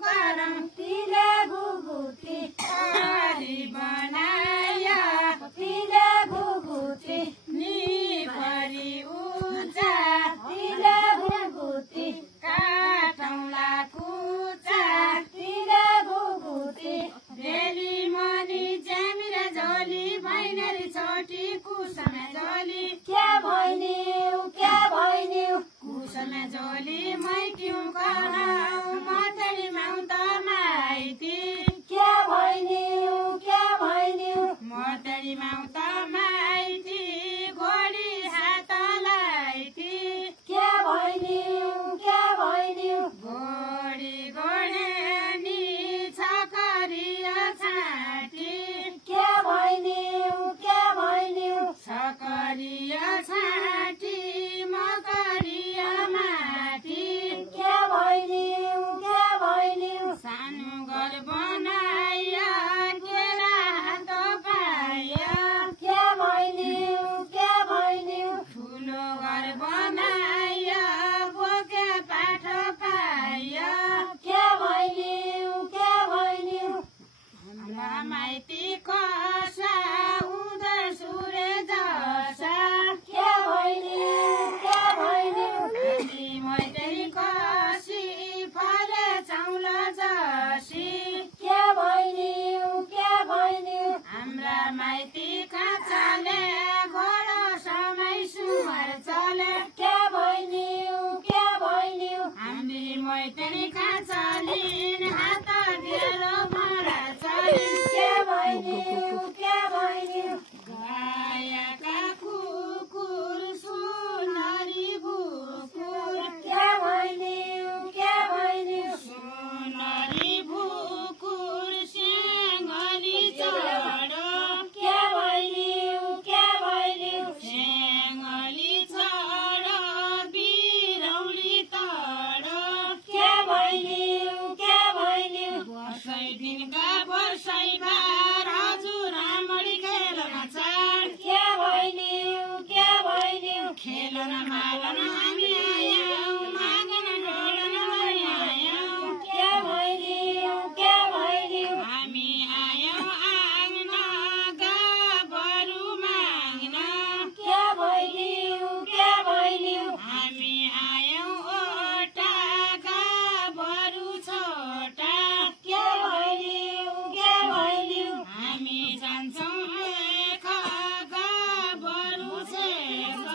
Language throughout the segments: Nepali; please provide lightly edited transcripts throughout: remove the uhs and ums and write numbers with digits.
तिले घुघुती हरी बनाया तिले घुघुती निभरी उचा तिले घुघुती काटौला कुचा तिले घुघुती बेली मनी ज्यामिरा झोली भैनरी छोटी कुसमा झोली क्या भइनिउ कुसमा झोली मै क्यों कराऊ मतरी माउत माइती क्या भइनिउ मतरी माउत माइती घोडी हात लाइती क्या भइनिउ घोडी घोडेनी छकरिया छाटी क्या भइनिउ छकरिया छाटी मकरिया माटी क्या भइनिउ सानो घर बनाया केरा हात पाया क्या भइनिउ ठुलो घर बनाया बोके पाठ पाया क्या भइनिउ हाम्रा माइती कसा उदय सूर्य जसा क्या भइनिउ हामी मैत्री कसी फले चाउल जसी क्या भइनिउ हाम्रा माइती काँचाले घोडा समय सुमर चले क्या भइनिउ हामी मैत्री काँचालिन हात डेलो भाँडा चलिन् क्या भइनिउ गायका कुकुर सुनरी भुकुर क्या भइनिउ सुनरी भुकुर स्याङ्गली चढो क्या भइनिउ स्याङ्गली चढो बिरौली तडो क्या भइनिउ वर्षै दिनका वर्षै भार हजुर रामडी खेलन चाड क्या भइनिउ खेलन मालन हामी आयौँ मागन ढोलन आयौँ क्या भइनिउ हामी आयौँ आङ्न गाबरु माग्न क्या भइनिउ हामी आयौँ ओटा गाबरु छोटा क्या भइनिउ हामी जान्छौँ एक गाबरु छेक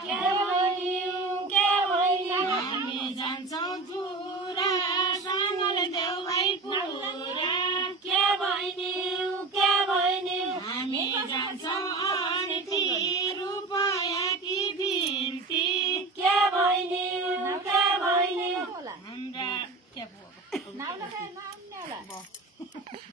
क्या भइनिउ हामी जान्छौँ धुरा सँगल देउ भाइ पुरा क्या भइनिउ हामी जान्छौँ अन्ती रुपैयाँ कि बिन्ती क्या भइनिउ हाम्रा के भयो